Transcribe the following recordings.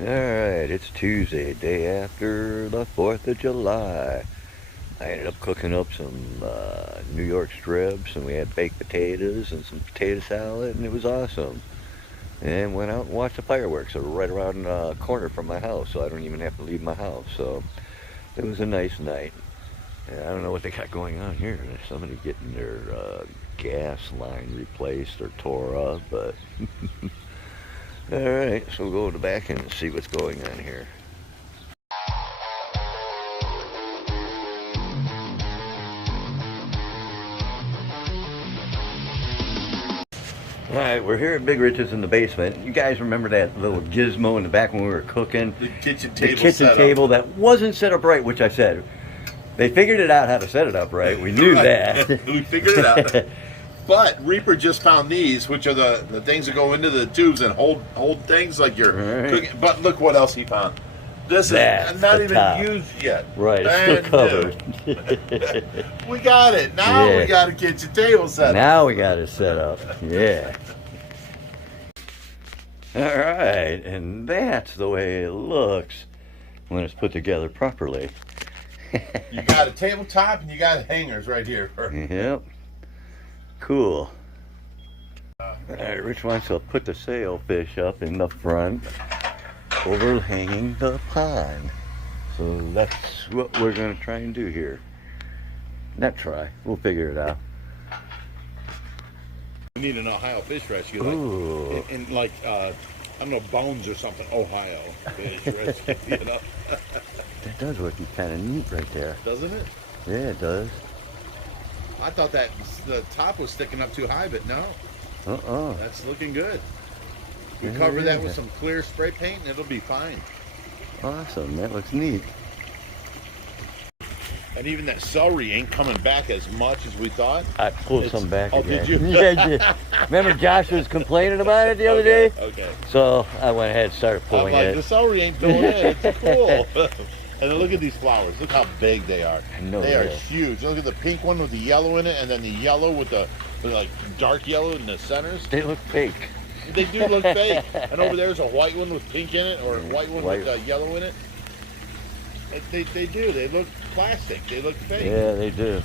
Alright, it's Tuesday, day after the 4th of July. I ended up cooking up some New York strips, and we had baked potatoes and some potato salad, and it was awesome. And went out and watched the fireworks. They're right around the corner from my house, so I don't even have to leave my house. So it was a nice night. And I don't know what they got going on here. There's somebody getting their gas line replaced or tore up, but alright, so we'll go to the back and see what's going on here. Alright, we're here at Big Rich's in the basement. You guys remember that little gizmo in the back when we were cooking? The kitchen table that wasn't set up right, which I said. They figured it out how to set it up right. We knew that. We figured it out. But Reaper just found these, which are the things that go into the tubes and hold things like you're cooking. But look what else he found. This is not even used yet. Right, it's still covered. We got it. Now we got a kitchen table set up. Now we got it set up. Yeah. Alright, and that's the way it looks when it's put together properly. You got a tabletop and you got hangers right here. Yep. Cool. Alright, Rich wants to put the sailfish up in the front, overhanging the pond. So that's what we're going to try and do here. Not try, we'll figure it out. We need an Ohio fish rescue, like in like I don't know, Bones or something. Ohio fish rescue, you know. That does look kind of neat right there. Doesn't it? Yeah, it does. I thought that the top was sticking up too high, but no. That's looking good. We cover that with some clear spray paint and it'll be fine. Awesome, that looks neat. And even that celery ain't coming back as much as we thought. I pulled some back again. Did you? Yeah. Remember Josh was complaining about it the other day? Okay. So I went ahead and started pulling it. The celery ain't going in. It's cool. And then look at these flowers. Look how big they are. They are huge. Look at the pink one with the yellow in it, and then the yellow with the like dark yellow in the centers. They look fake. They do look fake. And over there's a white one with pink in it, or a white one with yellow in it. They do. They look plastic. They look fake. Yeah, they do.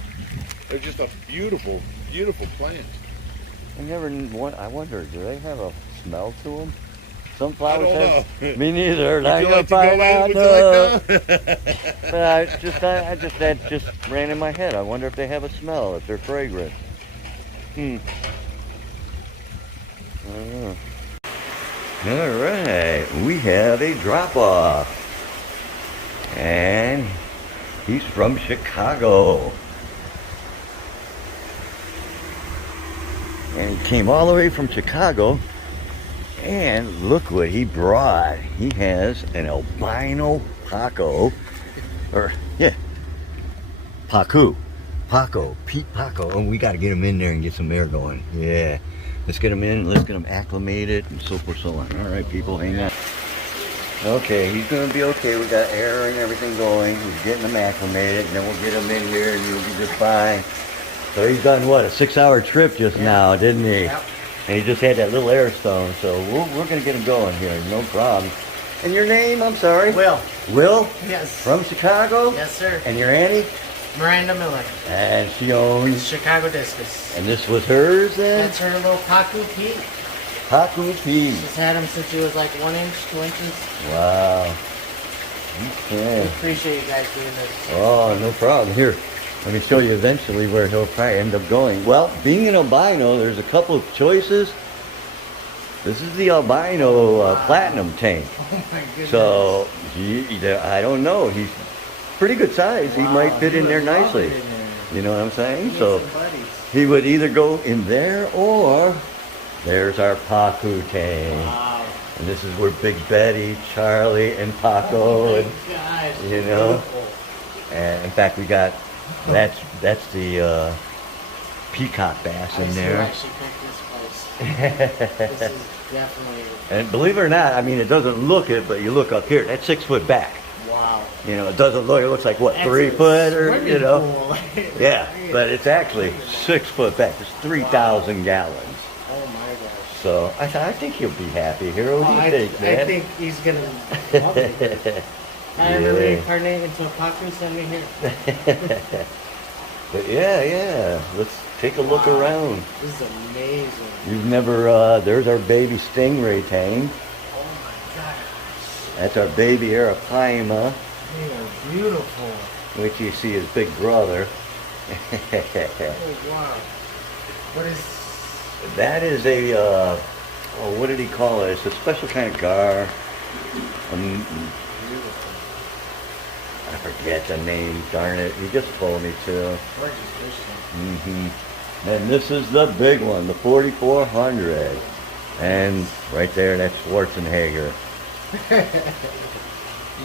They're just a beautiful, beautiful plant. I wonder, do they have a smell to them? Some flowers I don't know. Me neither. Would you like to go in? Would you like But that just ran in my head. I wonder if they have a smell, if they're fragrant. All right, we have a drop-off. And he's from Chicago. And he came all the way from Chicago. And look what he brought. He has an Albino Pacu. Pete Pacu. And we got to get him in there and get some air going. Yeah. Let's get him in. Let's get him acclimated and so forth, so on. All right, people, hang on. Okay, he's going to be okay. We got air and everything going. He's getting him acclimated, and then we'll get him in here, and he'll be just fine. So he's done, what, a 6-hour trip just now, didn't he? Yep. And he just had that little air stone, so we're going to get him going here, no problem. And your name, I'm sorry? Will. Will? Yes. From Chicago? Yes, sir. And your Annie? Miranda Miller. And she owns? Chicago Discus. And this was hers then? That's her little Pacu Pete. Pacu Pete. She's had him since she was like 1 inch, 2 inches. Wow. Okay. We appreciate you guys doing this. Oh, no problem. Here, let me show you eventually where he'll probably end up going. Well, being an albino, there's a couple of choices. This is the albino platinum tank. Oh my goodness. So, I don't know. He's pretty good size. He might fit in there nicely. You know what I'm saying? So, he would either go in there or there's our Pacu tank. Wow. And this is where Big Betty, Charlie, and Paco, Gosh, you know. beautiful. And in fact, we got that's the Peacock bass in there. I see why she picked this place. This is definitely. And believe it or not, I mean, it doesn't look it, but you look up here. That's 6 foot back. Wow. You know, it doesn't look. It looks like what, That's 3 foot, or you know. Pool. Yeah, but it's actually 6 foot back. It's 3,000 gallons. Oh my gosh. So I said, I think he'll be happy here. What do you I think, man? I think he's gonna love it. If I ever reincarnate into a Pacu, send me here. But yeah, let's take a look around. This is amazing. You've never, there's our baby stingray tank. Oh my gosh. That's our baby Arapaima, They are beautiful. which you see his big brother. Oh wow. What is That is a, oh, what did he call it? It's a special kind of gar. beautiful? I forget the name, darn it. He just told me to. Gorgeous fish And this is the big one, the 4400. And right there, that's Schwarzenegger. tank.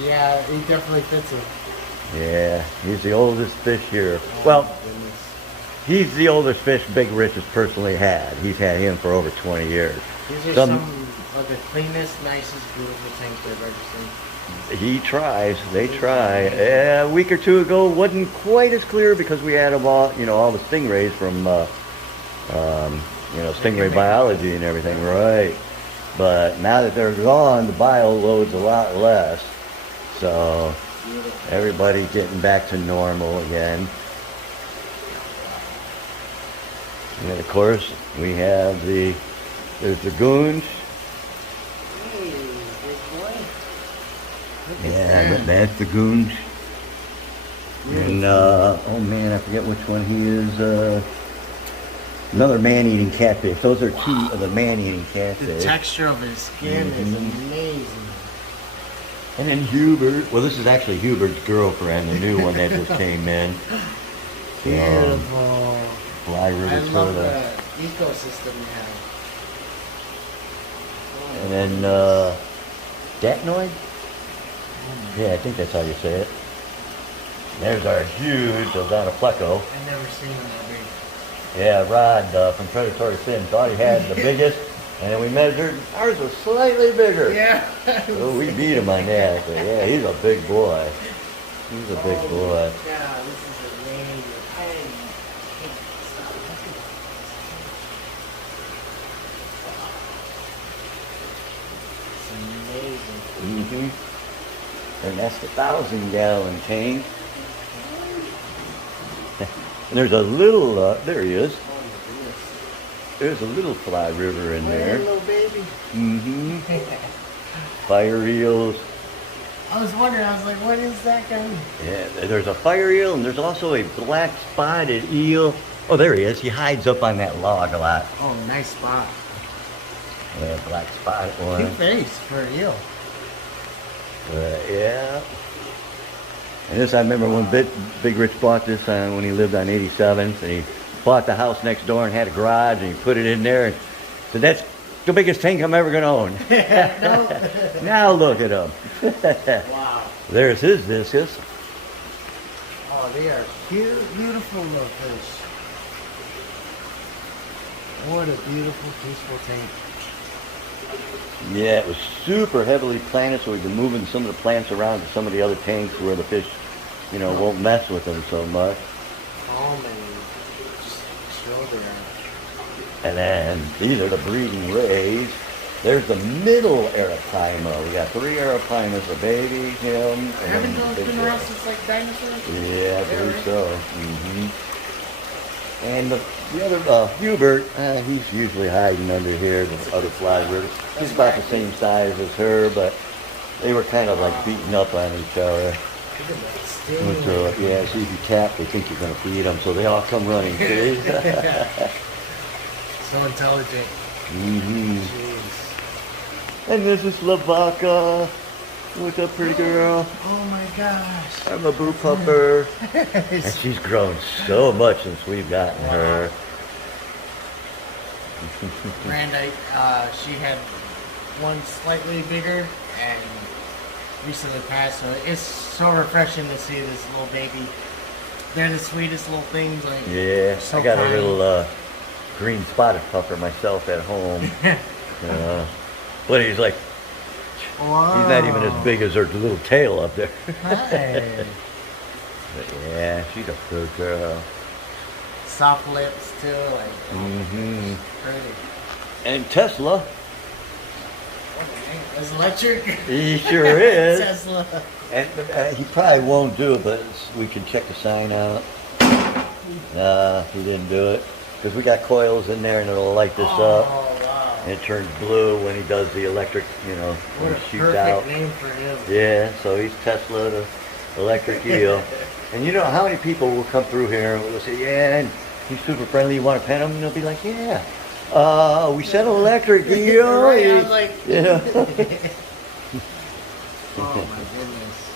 Yeah, he definitely fits it. Yeah, he's the oldest fish here. Oh, Well, my goodness. he's the oldest fish Big Rich has personally had. He's had him for over 20 years. These are Some- some of the cleanest, nicest, beautiful tanks I've ever seen. He tries. They try. A week or two ago, wasn't quite as clear because we had them all, all the stingrays from, stingray biology and everything, right? But now that they're gone, the bio load's a lot less. So Beautiful. everybody's getting back to normal again. And then, of course, we have there's the goons. Hey, big boy. Look at Yeah, that. that's the goons. And, oh man, I forget which one he is. Another man-eating catfish. Those are two of the man-eating The catfish. texture of his skin is amazing. And then Hubert. Well, this is actually Hubert's girlfriend, the new one that just came in. Beautiful. Fly I river love soda. the ecosystem you have. And then, Datnoid? Yeah, I think that's how you say it. There's our huge Albino Pacu. I've never seen them that big. Yeah, Rod from Predatory Sin thought he had the biggest, and then we measured. Ours was slightly bigger. Yeah. So we beat him on that. But yeah, he's a big boy. He's a big boy. Yeah, this is amazing. I can't stop looking at it. It's amazing. And that's the 1,000-gallon tank. And there's a little, there he is. Oh my goodness. There's a little fly river in Hey, there. little baby. Fire eels. I was wondering, I was like, what is that guy? Yeah, there's a fire eel, and there's also a black spotted eel. Oh, there he is. He hides up on that log a lot. Oh, nice spot. Yeah, black spotted Cute one. face for an eel. Yeah. And this, I remember when Big Rich bought this when he lived on 87th, and he bought the house next door and had a garage, and he put it in there, and said, that's the biggest tank I'm ever going to own. No. Now look at him. Wow. There's his discus. Oh, they are cute, beautiful little fish. What a beautiful, peaceful tank. Yeah, it was super heavily planted, so we've been moving some of the plants around to some of the other tanks where the fish, won't mess with them so much. Calm and just chill there. And then these are the breeding rays. There's the middle Arapaima. We got 3 Arapaimas, a baby, him, and Haven't then the those big been one. around since like dinosaurs? Yeah, I believe right? so. And the other, Hubert, he's usually hiding under here, the other fly rivers. He's about the same size as her, but they were kind of like beating up on each other. Look at that But, sting. yeah, see if you tap, they think you're going to feed them, so they all come running, see? So intelligent. Jeez. And this is Lavaca. What's up, pretty girl? Oh my gosh. I'm a boo pupper. And she's grown so much since we've gotten her. Miranda, she had one slightly bigger and recently passed, so it's so refreshing to see this little baby. They're the sweetest little things. Like, Yeah, so I got kind. a little green spotted puffer myself at home. But he's like, Wow. he's not even as big as her little tail up there. Nice. But yeah, she's a good girl. Soft lips too, like Mm-hmm. pretty. And Tesla. It's electric. He sure is. Tesla. And he probably won't do it, but we can check the sign out. He didn't do it. Because we got coils in there and it'll light this up. Wow. And it turns blue when he does the electric, you know, when What it a shoots perfect out. name for him. Yeah, so he's Tesla, the electric eel. And you know how many people will come through here and will say, yeah, and he's super friendly, you want to pet him? And they'll be like, yeah. We sent an electric eel. Right, I was like, Yeah. oh my goodness.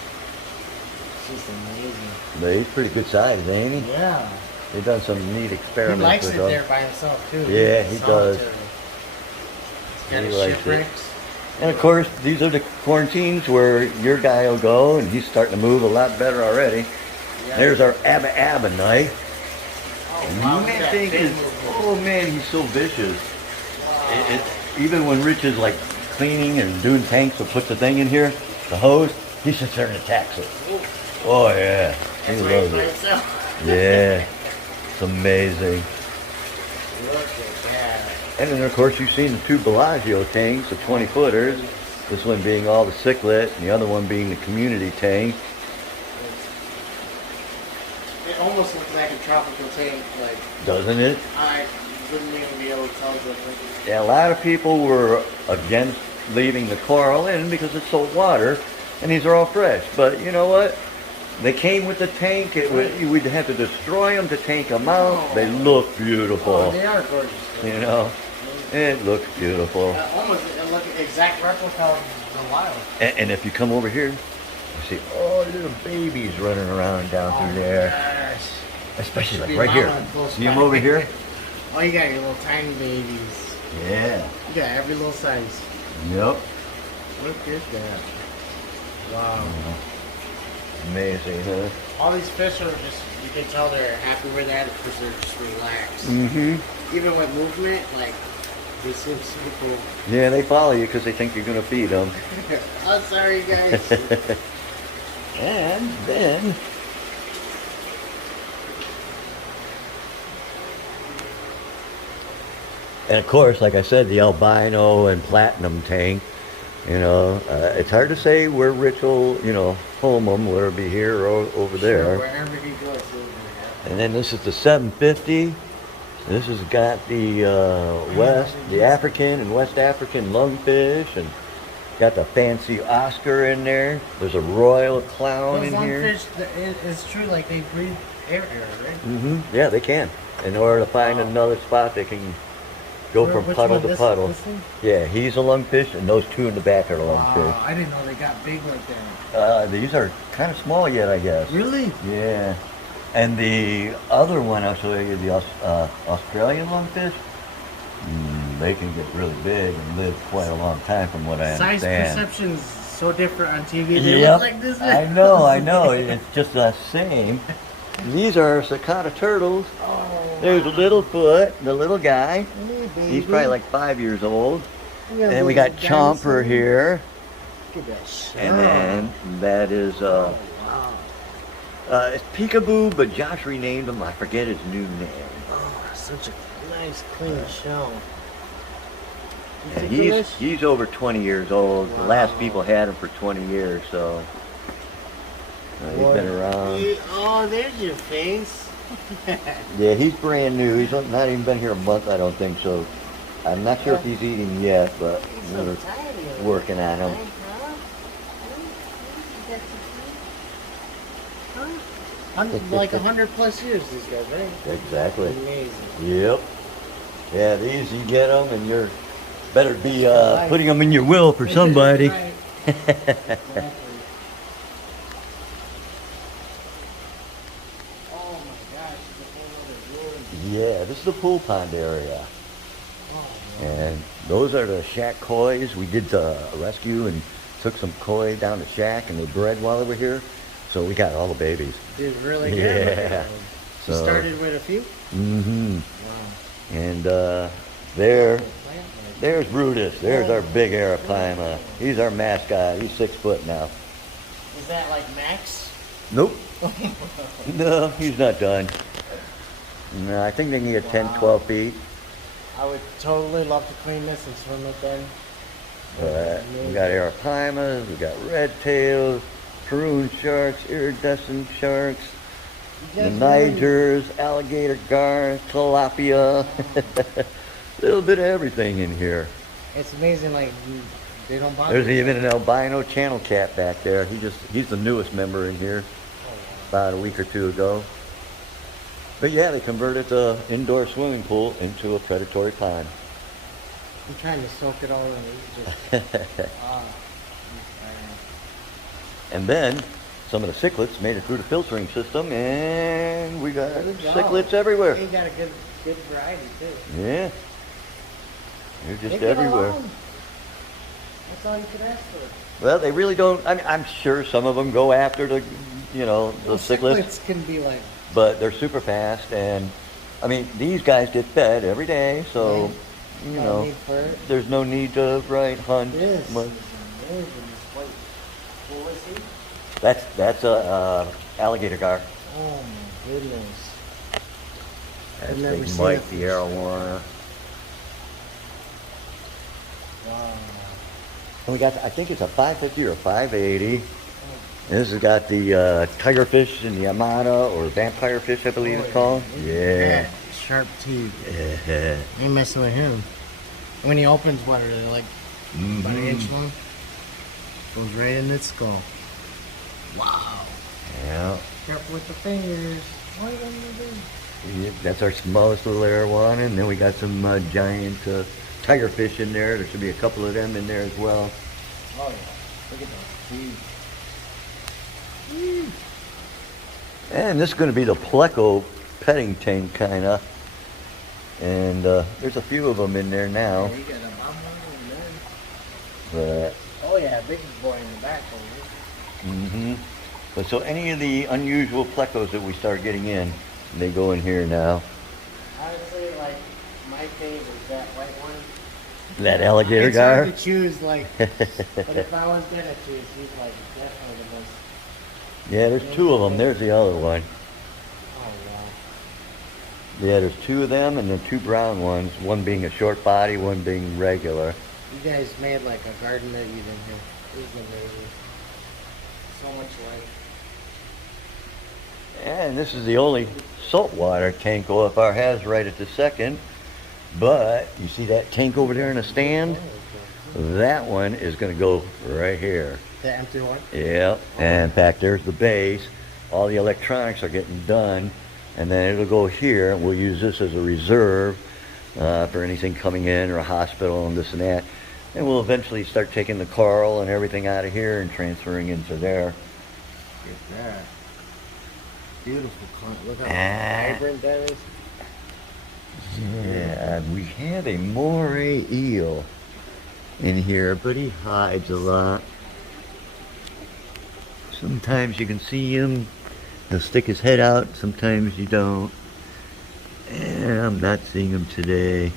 It's just amazing. But he's pretty good size, ain't he? Yeah. They've done some neat He experiments likes with it them. there by himself too. Yeah, he does. Solitary. He's got He his likes it. shipwrecks. And of course, these are the quarantines where your guy will go, and he's starting to move a lot better already. Yeah. There's our Abba night. Oh, wow, look at Man, that thing big is, movement. oh man, he's so vicious. Wow. Even when Rich is like cleaning and doing tanks, or puts the thing in here, the hose, he sits there and attacks it. Oh yeah, he That's loves by it. himself. Yeah, it's amazing. Look at that. And then of course you've seen the two Bellagio tanks, the 20-footers. This one being all the cichlid, and the other one being the community tank. It almost looks like a tropical tank. Like Doesn't it? I wouldn't even be able to tell the difference. Yeah, a lot of people were against leaving the coral in because it's salt water, and these are all fresh. But you know what? They came with the tank. We'd have to destroy them to tank them out. They look beautiful. Oh, they are gorgeous. You know, it looks beautiful. Almost it look exact replica of the wild. And if you come over here, you see all little babies running around down through there. Gosh. Especially like Be right here. mama close See them by. over here? Oh, you got your little tiny babies. Yeah. You got every little size. Yep. Look at that. Wow. Amazing, huh? All these fish are just, you can tell they're happy where they're at because they're just relaxed. Mm-hmm. Even with movement, like, they seem so cool. Yeah, they follow you because they think you're going to feed them. Oh, sorry, guys. And then and of course, like I said, the albino and platinum tank, you know, it's hard to say where Rich will, you know, home them, whether it be here or over there. Sure, wherever he goes, And then this is the 750. This has got the the African and West African lungfish, and got the fancy Oscar in there. There's a royal clown those in here. lungfish, it's true, like they breathe air, right? Mm-hmm. Yeah, they can. In order to find another spot, they can go from Which puddle one, to this- puddle. this one? Yeah, he's a lungfish, and those two in the back are lungfish. I didn't know they got big like that. These are kind of small yet, I guess. Really? Yeah. And the other one, I'll show you, the Australian lungfish, they can get really big and live quite a long time from what I Size understand. perception's so different on TV. They Yep. look like this. I know. It's just the same. These are cicada turtles. Oh, There's a little foot, the little guy. hey, baby. He's probably like 5 years old. Look at And we this got dinosaur. Chomper here. Look at that shit. And then that is Wow. it's Peekaboo, but Josh renamed him. I forget his new name. Oh, such a nice, clean shell. And Ridiculous. he's over 20 years old. The last Wow. people had him for 20 years, so he's been around. Oh, there's your face. Yeah, he's brand new. He's not even been here a month, I don't think. So I'm not sure if he's eating yet, but He's so we're tiny. working on him. Like 100 plus years, these guys, right? Exactly. Amazing. Yep. Yeah, these you get them, and you're better be putting them in your will for somebody. Right. Exactly. Oh my gosh, it's a whole other world. Yeah, this is the pool pond area. Oh, And those are the shack kois. We did the rescue and took some koi down the shack, and they bred while they were here. So we got all the babies. did really good. Yeah. You So, started with a few? mm-hmm. Wow. And there's Brutus. There's our big Arapaima. He's our mascot. He's 6 foot now. Is that like Max? Nope. No, he's not done. No, I think they can get 10, Wow. 12 feet. I would totally love to clean this and swim with them. We got Arapaimas, we got red tails, paroon sharks, iridescent sharks, the Nigers, alligator gar, tilapia. A little bit of everything in here. It's amazing, like, they don't bother. There's even an albino channel cat back there. He's the newest member in here, about a week or two ago. But yeah, they converted the indoor swimming pool into a predatory pond. I'm trying to soak it all in. It's just, And then some of the cichlids made it through the filtering system, and we got cichlids everywhere. You got a good variety too. Yeah, they're just Take everywhere. That's all you could ask for. Well, they really don't. I mean, I'm sure some of them go after the, the cichlids. Cichlids can be like. But they're super fast, and I mean, these guys get fed every day, so there's no need to hunt. This much. is amazing. What was he? That's a alligator gar. Oh my goodness. That's never big seen Mike, a the fish. arowana. Wow. And we got, I think it's a 550 or a 580. This has got the tigerfish and the amana, or vampire fish, I believe it's called. Yeah. Sharp teeth. Yeah. Ain't messing with him. When he opens, what are they like? About an inch long? Goes right in its skull. Wow. Yeah. Careful with the fingers. What are you gonna do? Yeah, that's our smallest little arowana, and then we got some giant tigerfish in there. There should be a couple of them in there as well. Oh yeah. Look at those teeth. And this is going to be the pleco petting tank, kind of. And there's a few of them in there now. Yeah, you got a mama in there. But, Oh yeah, big boy in the back over But so any of the unusual plecos that we start getting in, they go in here now. Honestly, like, my favorite is that white one. That alligator It's gar. hard to choose, like, but if I was gonna choose, he's like definitely the most. Yeah, there's two of them. There's the other one. Oh wow. Yeah, there's two of them, and then two brown ones. One being a short body, one being regular. You guys made like a garden that you didn't have. It was amazing. So much life. And this is the only saltwater tank OFR has right at the second. But you see that tank over there in a stand? That one is going to go right here. The empty one? Yep. And in fact, there's the base. All the electronics are getting done. And then it'll go here. We'll use this as a reserve for anything coming in, or a hospital and this and that. And we'll eventually start taking the coral and everything out of here and transferring into there. Look at that. Beautiful color. Look how vibrant that is. Yeah, we have a moray eel in here, but he hides a lot. Sometimes you can see him. He'll stick his head out. Sometimes you don't. And I'm not seeing him today.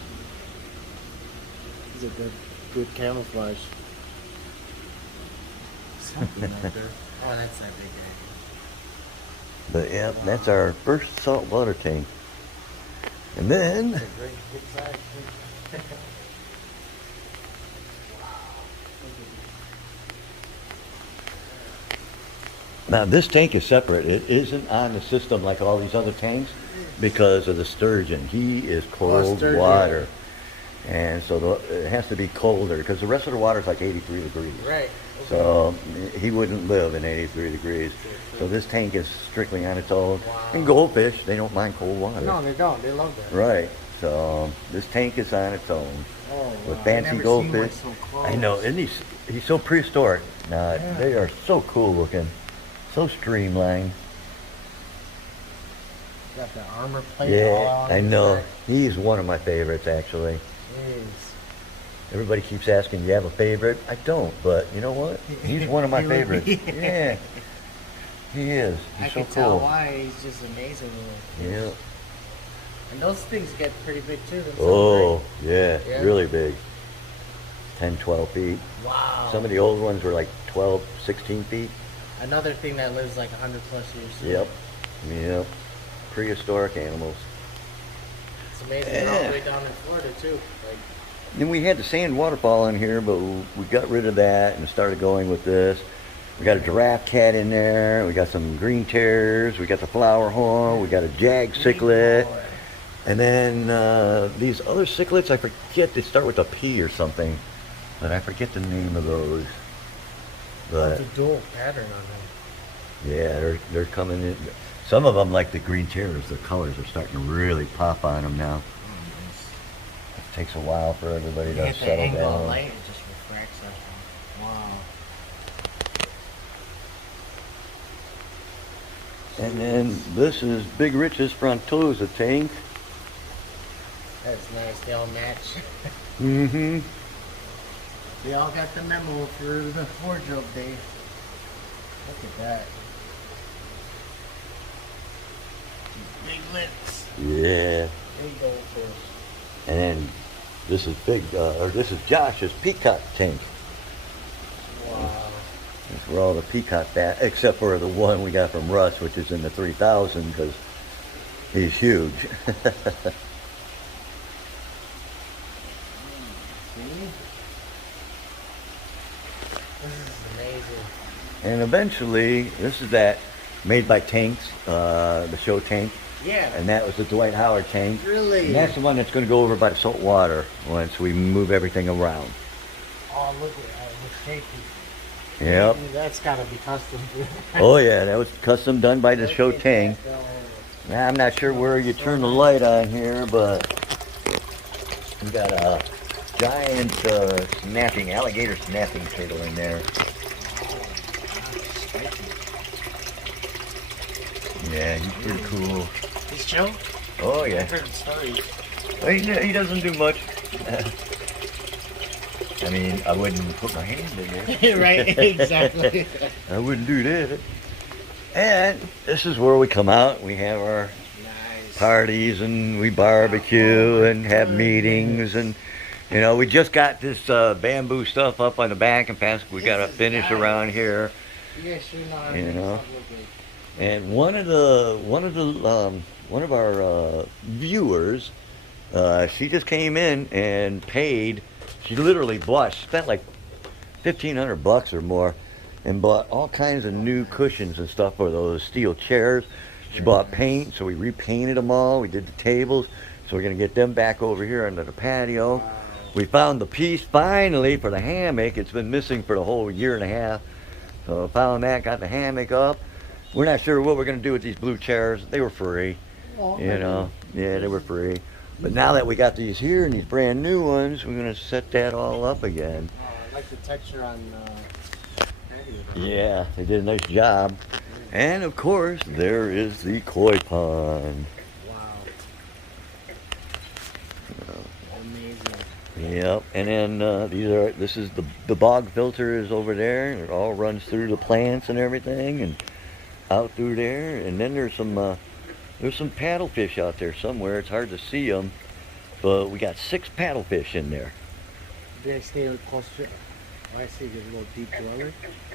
He's a good camouflage. Something out there. Oh, that's that big guy. But yeah, that's our first saltwater tank. And then That's a great big size. now this tank is separate. It isn't on the system like all these other tanks because of the sturgeon. He is cold Sturgeon. water. And so it has to be colder because the rest of the water is like 83 degrees. Right. So he wouldn't live in 83 degrees. So this tank is strictly on its own. Wow. And goldfish, they don't mind cold water. No, they don't. They love that. Right. So this tank is on its own. Oh, With wow. fancy I've never goldfish. seen one so close. I know, isn't he's so prehistoric. Yeah. They are so cool looking. So streamlined. Got the armor plate all Yeah, on I his know. back. He's one of my favorites, actually. Jeez. Everybody keeps asking, do you have a favorite? I don't, but you know what? He's one of my He would favorites. be. Yeah. He is. He's I so can tell cool. why. He's just amazing. Yeah. And those things get pretty big too. themselves, Oh, yeah, Yeah. really big. 10, 12 feet. right? Wow. Some of the old ones were like 12, 16 feet. Another thing that lives like 100 plus years. Yep. Yep. Prehistoric animals. It's amazing all the way down in Florida too. Like, then we had the sand waterfall in here, but we got rid of that and started going with this. We got a giraffe cat in there. We got some green terrors. We got the flower horn. We got a jag cichlid. And then these other cichlids, I forget, they start with a P or something. But I forget the name of those. But it's a dual pattern on them. yeah, they're coming in. Some of them, like the green terrors, their colors are starting to really pop on them now. It takes a while for everybody to settle down. Angle of light, it just refracts that one. Wow. And then this is Big Rich's Frontosa tank. That's nice. They all match. Mm-hmm. They all got the memo for the wardrobe day. Look at that. Big lips. Yeah. Big goldfish. And then this is this is Josh's Peacock tank. Wow. That's where all the Peacock bat, except for the one we got from Russ, which is in the 3000 because he's huge. This is amazing. And eventually, this is that made by Tanks, the show tank. Yeah. And that was the Dwight Howard tank. Really? And that's the one that's going to go over by the Saltwater once we move everything around. Oh, look at that. The safety. Yep. That's got to be custom. Oh yeah, that was custom done by the show tank. Now, I'm not sure where you turn the light on here, but we got a giant alligator snapping turtle in there. Yeah, he's pretty cool. He's chill? Oh yeah. I've heard stories. Well, he doesn't do much. I mean, I wouldn't put my hand in there. Right, exactly. I wouldn't do that. And this is where we come out. We have our parties and we barbecue and have meetings, and you know, we just got this bamboo stuff up on the back and past. We got to finish around here. You know. And one of our viewers, she just came in and paid. She literally spent like $1,500 or more, and bought all kinds of new cushions and stuff for those steel chairs. She bought paint, so we repainted them all. We did the tables, so we're gonna get them back over here under the patio. We found the piece finally for the hammock. It's been missing for the whole year and a half. So found that, got the hammock up. We're not sure what we're gonna do with these blue chairs. They were free, you know. Yeah, they were free. But now that we got these here and these brand new ones, we're gonna set that all up again. I like the texture on patio. Yeah, they did a nice job. And of course, there is the koi pond. Wow. Amazing. Yep, and then this is the bog filter is over there, and it all runs through the plants and everything, and out through there. And then there's some paddlefish out there somewhere. It's hard to see them, but we got 6 paddlefish in there. Do they stay close to? I see the little deep dweller.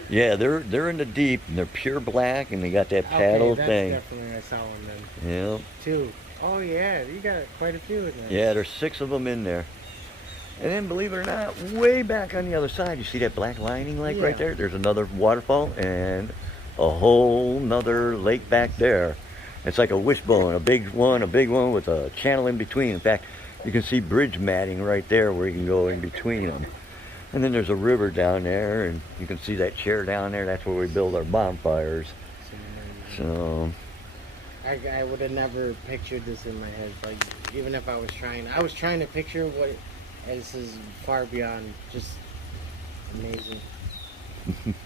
Yeah, they're in the deep, and they're pure black, and they got that paddle thing. Definitely, I saw one then. Yep. 2. Oh yeah, you got quite a few in there. Yeah, there's 6 of them in there. And then, believe it or not, way back on the other side, you see that black lining right there? There's another waterfall and a whole nother lake back there. It's like a wishbone, a big one with a channel in between. In fact, you can see bridge matting right there where you can go in between them. And then there's a river down there, and you can see that chair down there. That's where we build our bonfires. So I would have never pictured this in my head. Like, even if I was trying to picture what this is far beyond just amazing.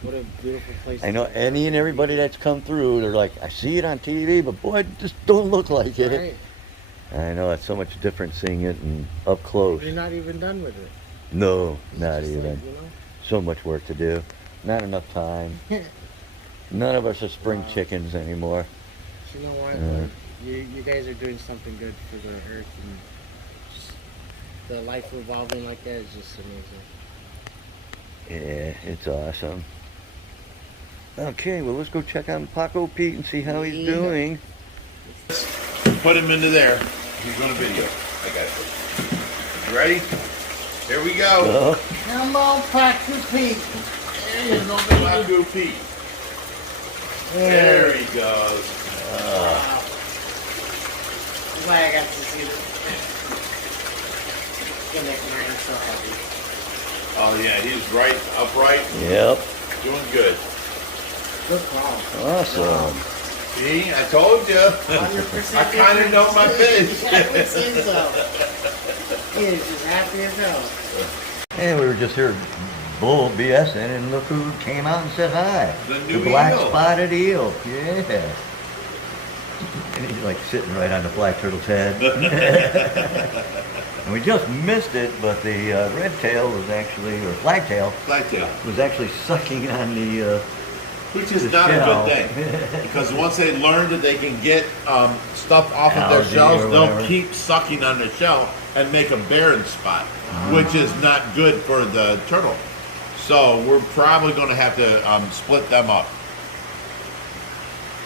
What a beautiful place. I know any and everybody that's come through, they're like, I see it on TV, but boy, it just don't look like it. Right. I know, it's so much different seeing it and up close. You're not even done with it. No, not even. Like, you know? So much work to do. Not enough time. None of us are spring chickens anymore. You know what? You guys are doing something good for the earth, and just the life revolving like that is just amazing. Yeah, it's awesome. Okay, well, let's go check on Paco Pete and see how he's doing. Put him into there. He's going to video. Ready? Here we go. Come on, Pacu Pete. There you go, baby. Pacu Pete. There he goes. Wow. I'm glad I got to see this. Gonna make me so happy. Oh yeah, he's right, upright. Yep. Doing good. Good call. Awesome. See, I told you. 100% I kind of know my fish. I would say so. He is just happy as hell. And we were just here bull BSing, and look who came out and said hi. The new black eel. spotted eel. Yeah. And he's like sitting right on the black turtle's head. And we just missed it, but the red tail was actually, or flagtail, was actually sucking on the which is the not shell. a good thing. Because once they learn that they can get stuff off of their Algae shells, or they'll whatever. keep sucking on the shell and make a barren spot, which is not good for the turtle. So we're probably going to have to split them up.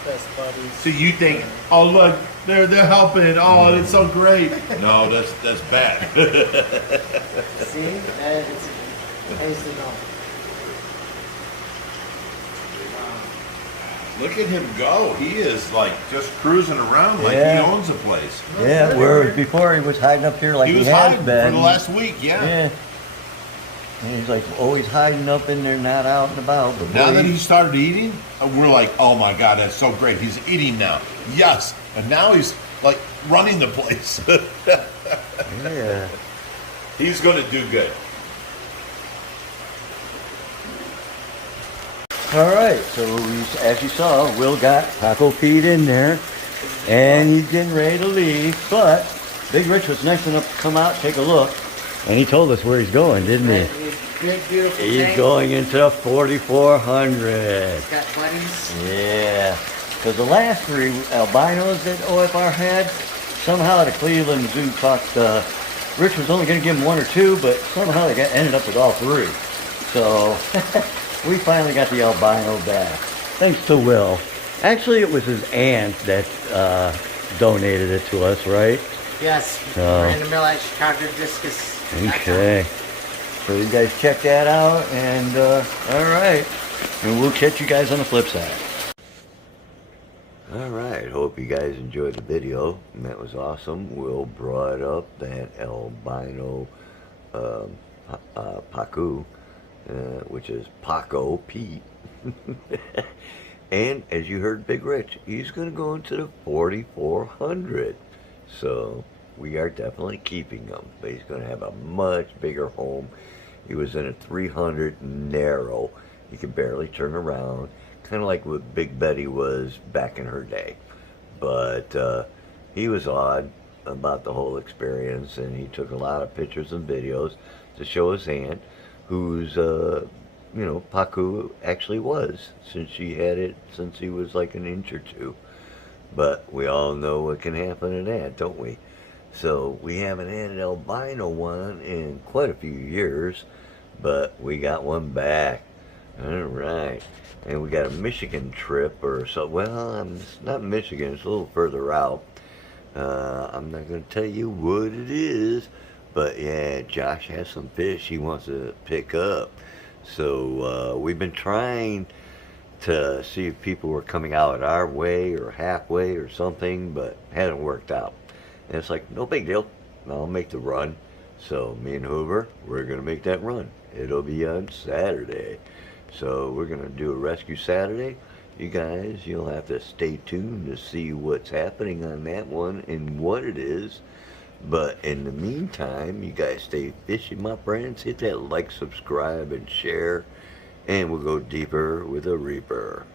Best buddies. So you think, oh look, they're helping. Oh, it's so great. No, that's bad. See? That is, I used to know. Look at him go. He is like just cruising around like Yeah. he owns the place. Yeah, whereas before he was hiding up here like He he, was has hiding been. for the last week, yeah. Yeah. And he's like always hiding up in there, not out and about. But Now boy, that he started eating, we're like, oh my God, that's so great. He's eating now. Yes. And now he's like running the place. yeah. He's going to do good. All right, so as you saw, Will got Paco Pete in there, and he's getting ready to leave, but Big Rich was nice enough to come out, take a look, and he told us where he's going, didn't he? Big, beautiful He's tank. going into 4,400. He's got buddies. Yeah, because the last 3 albinos that OFR had, somehow the Cleveland Zoo talked, Rich was only going to give him 1 or 2, but somehow they ended up with all 3. So we finally got the albino back, thanks to Will. Actually, it was his aunt that donated it to us, right? Yes. So- We're in the middle at Chicago Discus. Okay. So you guys check that out, and all right. And we'll catch you guys on the flip side. All right. Hope you guys enjoyed the video. And that was awesome. Will brought up that albino Pacu, which is Paco Pete. And as you heard Big Rich, he's going to go into the 4,400. So we are definitely keeping him. But he's going to have a much bigger home. He was in a 300 narrow. He could barely turn around. Kind of like what Big Betty was back in her day. But he was odd about the whole experience. And he took a lot of pictures and videos to show his aunt, whose, Pacu actually was, since she had it since he was like an inch or 2. But we all know what can happen in that, don't we? So we haven't had an albino one in quite a few years, but we got one back. All right. And we got a Michigan trip or so. Well, it's not Michigan. It's a little further out. I'm not going to tell you what it is, but yeah, Josh has some fish he wants to pick up. So we've been trying to see if people were coming out our way or halfway or something, but hadn't worked out. And it's like, no big deal. I'll make the run. So me and Hoover, we're going to make that run. It'll be on Saturday. So we're going to do a rescue Saturday. You guys, you'll have to stay tuned to see what's happening on that one and what it is. But in the meantime, you guys stay fishing, my friends. Hit that like, subscribe, and share. And we'll go deeper with a Reaper.